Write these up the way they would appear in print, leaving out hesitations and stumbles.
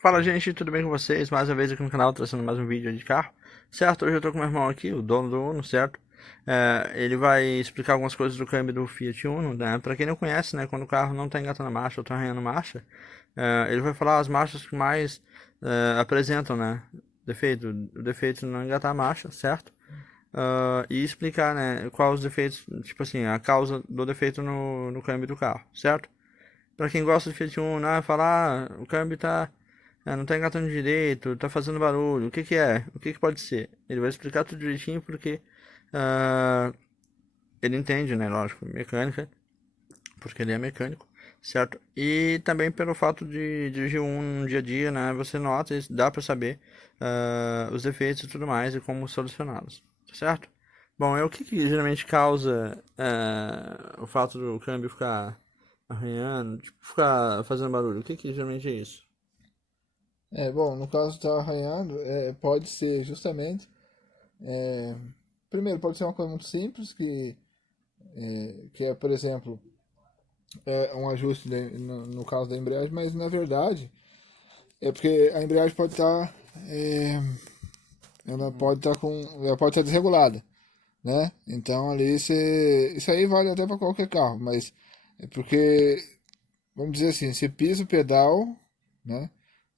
Fala, gente, tudo bem com vocês? Mais uma vez aqui no canal, trazendo mais um vídeo de carro, certo? Hoje eu tô com meu irmão aqui, o dono do Uno, certo? Ele vai explicar algumas coisas do câmbio do Fiat Uno, né? Pra quem não conhece, né, quando o carro não tá engatando marcha ou tá arranhando marcha, ele vai falar as marchas que mais apresentam, né, defeito, o defeito não engatar a marcha, certo? E explicar, né, quais os defeitos, tipo assim, a causa do defeito no câmbio do carro, certo? Pra quem gosta de Fiat Uno, falar, o câmbio não tá engatando direito, tá fazendo barulho, o que que é? O que que pode ser? Ele vai explicar tudo direitinho porque ah, ele entende, né, lógico, mecânica, porque ele é mecânico, certo? E também pelo fato de dirigir um no dia a dia, né, você nota, dá pra saber os defeitos e tudo mais e como solucioná-los, certo? Bom, o que que geralmente causa o fato do câmbio ficar arranhando, tipo, ficar fazendo barulho? O que que geralmente é isso? Bom, no caso tá arranhando, pode ser justamente, primeiro pode ser uma coisa muito simples que é, por exemplo, um ajuste no caso da embreagem, mas na verdade é porque a embreagem pode estar, ela pode estar desregulada, né? Então ali isso aí vale até para qualquer carro, mas é porque, vamos dizer assim, você pisa o pedal, né?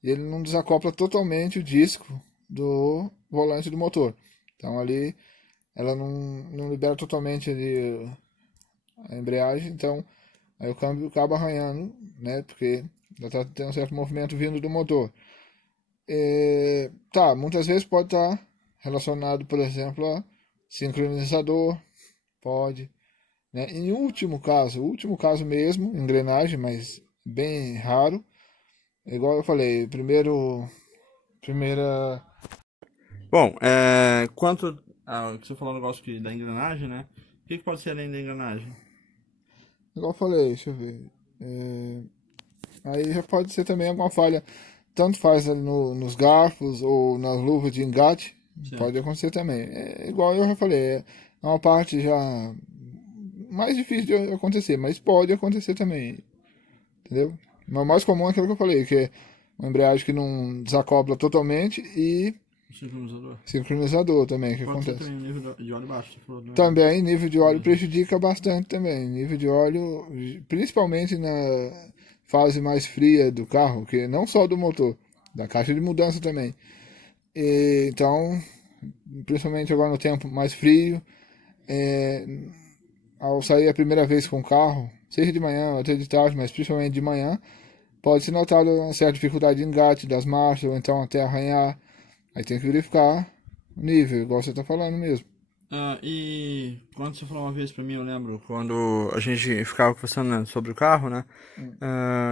E ele não desacopla totalmente o disco do volante do motor. Então ali ela não libera totalmente ali a embreagem, então aí o câmbio acaba arranhando, né? Porque ela está tendo um certo movimento vindo do motor. Tá, muitas vezes pode estar relacionado, por exemplo, a sincronizador, pode, né? Em último caso mesmo, engrenagem, mas bem raro. Igual eu falei, primeira. Bom, quanto ao que você falou o negócio da engrenagem, né? O que que pode ser além da engrenagem? Igual eu falei, deixa eu ver. É, Aí já pode ser também alguma falha, tanto faz ali nos garfos ou nas luvas de engate, Certo. pode acontecer também. É igual eu já falei, é uma parte já mais difícil de acontecer, mas pode acontecer também, entendeu? Mas o mais comum é aquilo que eu falei, que é uma embreagem que não desacopla totalmente e O sincronizador. sincronizador também que Pode ser acontece. também o nível de óleo baixo, você falou, né? Também nível de óleo Engrenagem. prejudica bastante também. Nível de óleo, principalmente na fase mais fria do carro, que não só do motor, da caixa de mudança também. Então, principalmente agora no tempo mais frio, é, ao sair a primeira vez com o carro, seja de manhã ou até de tarde, mas principalmente de manhã, pode ser notado uma certa dificuldade de engate das marchas, ou então até arranhar. Aí tem que verificar o nível, igual você está falando mesmo. E quando você falou uma vez pra mim, eu lembro, quando a gente ficava conversando, né, sobre o carro, né?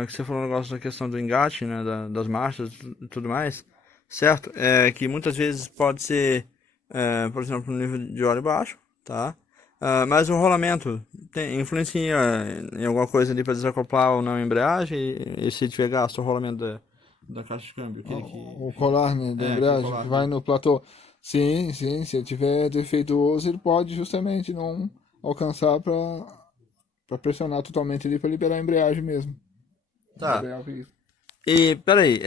Que você falou um negócio da questão do engate, né? Das marchas e tudo mais, certo? Que muitas vezes pode ser, por exemplo, no nível de óleo baixo, tá? Mas o rolamento influencia em alguma coisa ali para desacoplar ou não a embreagem e se tiver gasto o rolamento da caixa de câmbio, aquele que O fica. colar, né, da Aquele embreagem que colar vai dele. no platô. Sim, sim, se ele tiver defeituoso, ele pode justamente não alcançar para pressionar totalmente ali para liberar a embreagem mesmo. Tá. Liberar o veículo. E, peraí,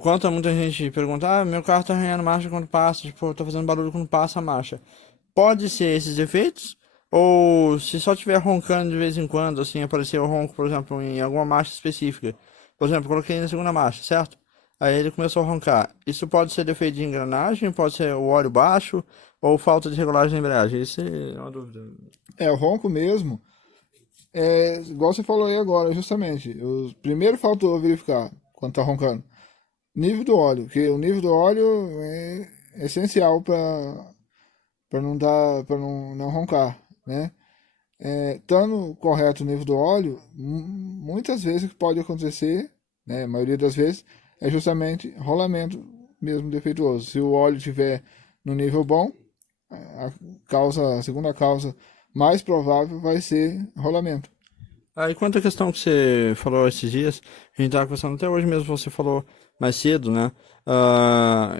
quanto a muita gente perguntar, meu carro tá arranhando marcha quando passa, tipo, tá fazendo barulho quando passa a marcha. Pode ser esses efeitos? Ou se só tiver roncando de vez em quando, assim, aparecer o ronco, por exemplo, em alguma marcha específica. Por exemplo, coloquei na segunda marcha, certo? Aí ele começou a roncar. Isso pode ser defeito de engrenagem, pode ser o óleo baixo, ou falta de regulagem da embreagem. Isso é uma dúvida. O ronco mesmo, igual você falou aí agora, justamente. O primeiro fator a verificar quando tá roncando, nível do óleo, que o nível do óleo é essencial para não dar, para não roncar, né? Estando correto o nível do óleo, muitas vezes o que pode acontecer, né, a maioria das vezes, é justamente rolamento mesmo defeituoso. Se o óleo estiver no nível bom, a segunda causa mais provável vai ser rolamento. Aí, quanto à questão que você falou esses dias, a gente tava conversando até hoje mesmo, você falou mais cedo, né?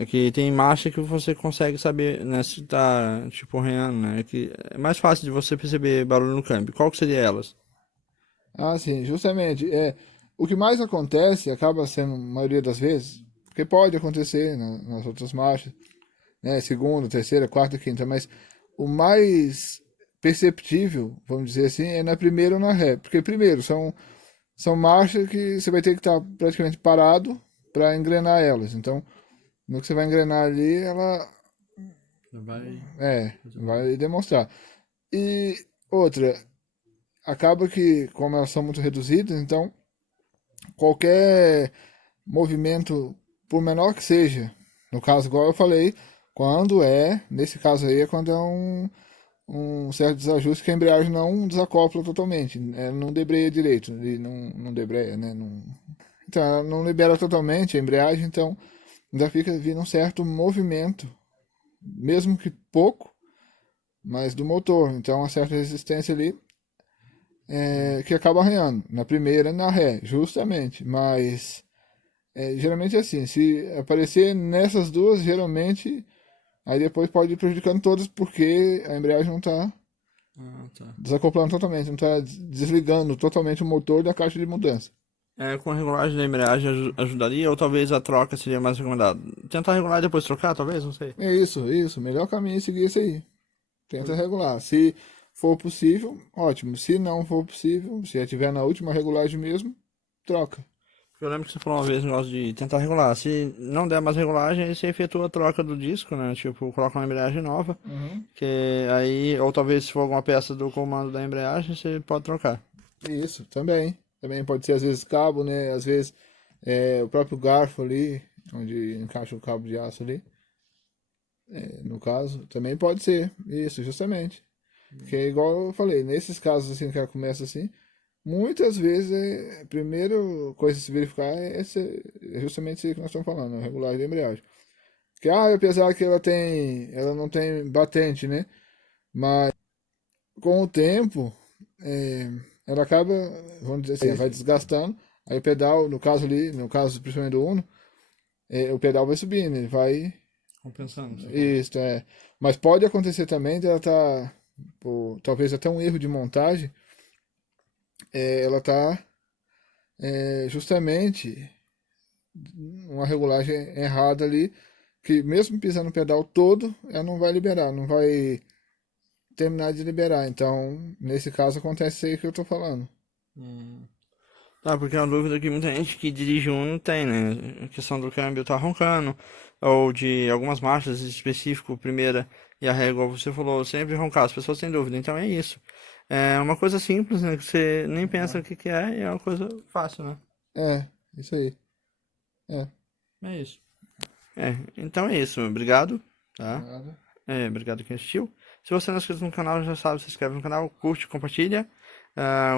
Que tem marcha que você consegue saber, né, se tá, tipo, arranhando, né? Que é mais fácil de você perceber barulho no câmbio. Qual que seria elas? Ah, sim, justamente. O que mais acontece, acaba sendo, a maioria das vezes, porque pode acontecer nas outras marchas, né? Segunda, terceira, quarta, quinta, mas o mais perceptível, vamos dizer assim, é na primeira ou na ré. Porque primeiro, são marchas que você vai ter que estar praticamente parado para engrenar elas. Então, no que você vai engrenar ali, ela Vai. vai demonstrar. E outra, acaba que, como elas são muito reduzidas, então qualquer movimento, por menor que seja, no caso, igual eu falei, nesse caso aí, é quando é um certo desajuste que a embreagem não desacopla totalmente, ela não debreia direito, ele não debreia, né? Então, ela não libera totalmente a embreagem, então ainda fica vindo um certo movimento, mesmo que pouco, mas do motor, então uma certa resistência ali que acaba arranhando, na primeira e na ré, justamente, mas geralmente é assim, se aparecer nessas duas, geralmente, aí depois pode ir prejudicando todas porque a embreagem não está Ah, tá. desacoplando totalmente, não está desligando totalmente o motor da caixa de mudança. Com a regulagem da embreagem ajudaria, ou talvez a troca seria mais recomendado? Tentar regular e depois trocar, talvez, não sei. É isso, o melhor caminho é seguir esse aí. Tenta regular. Se for possível, ótimo. Se não for possível, se já estiver na última regulagem mesmo, troca. Eu lembro que você falou uma vez o negócio de tentar regular. Se não der mais regulagem, aí você efetua a troca do disco, né? Tipo, coloca uma embreagem nova. Uhum. Que aí, ou talvez se for alguma peça do comando da embreagem, você pode trocar. Isso, também. Também pode ser às vezes cabo, né? Às vezes o próprio garfo ali, onde encaixa o cabo de aço ali, no caso, também pode ser. Isso, justamente. Porque igual eu falei, nesses casos assim que ela começa assim, muitas vezes a primeira coisa a se verificar é justamente isso aí que nós estamos falando, a regulagem da embreagem. Que apesar que ela não tem batente, né? Mas com o tempo, é, ela acaba, vamos dizer assim, ela vai desgastando. Aí o pedal, no caso ali, no caso principalmente do Uno, o pedal vai subindo, ele vai. Compensando, você falou. Isso, é. Mas pode acontecer também de ela tá, talvez até um erro de montagem, ela tá justamente uma regulagem errada ali, que mesmo pisando no pedal todo, ela não vai liberar, não vai terminar de liberar. Então, nesse caso, acontece isso aí que eu tô falando. Hum. Tá, porque é uma dúvida que muita gente que dirige Uno tem, né? A questão do câmbio tá roncando, ou de algumas marchas em específico, primeira e a ré, igual você falou, sempre roncar, as pessoas têm dúvida. Então é isso. É uma coisa simples, né? Que você nem pensa o que que é, e é uma coisa fácil, né? Isso aí. É. É isso. Então é isso. Obrigado, tá? Nada. Obrigado quem assistiu. Se você não é inscrito no canal, já sabe, se inscreve no canal, curte, compartilha.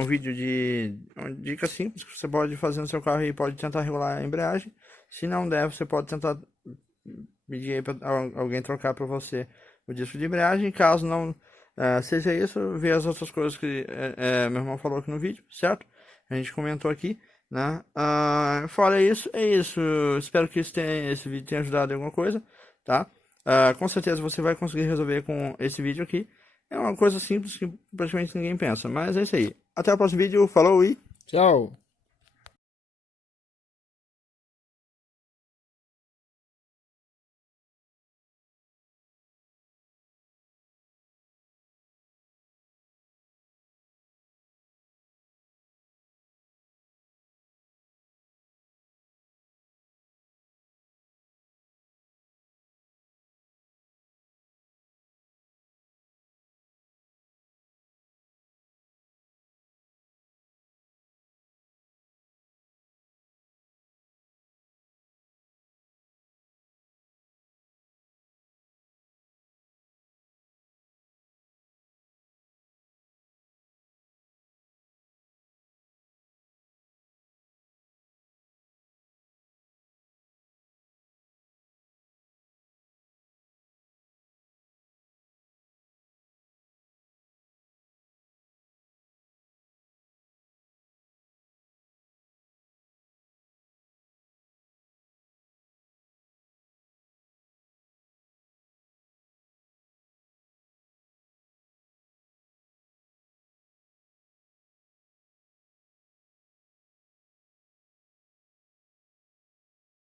Um vídeo de uma dica simples que você pode fazer no seu carro e pode tentar regular a embreagem. Se não der, você pode tentar pedir aí pra alguém trocar para você o disco de embreagem. Caso não seja isso, ver as outras coisas que meu irmão falou aqui no vídeo, certo? A gente comentou aqui, né? Fora isso, é isso. Espero que esse vídeo tenha ajudado em alguma coisa, tá? Com certeza você vai conseguir resolver com esse vídeo aqui. É uma coisa simples que praticamente ninguém pensa, mas é isso aí. Até o próximo vídeo, falou e... Tchau.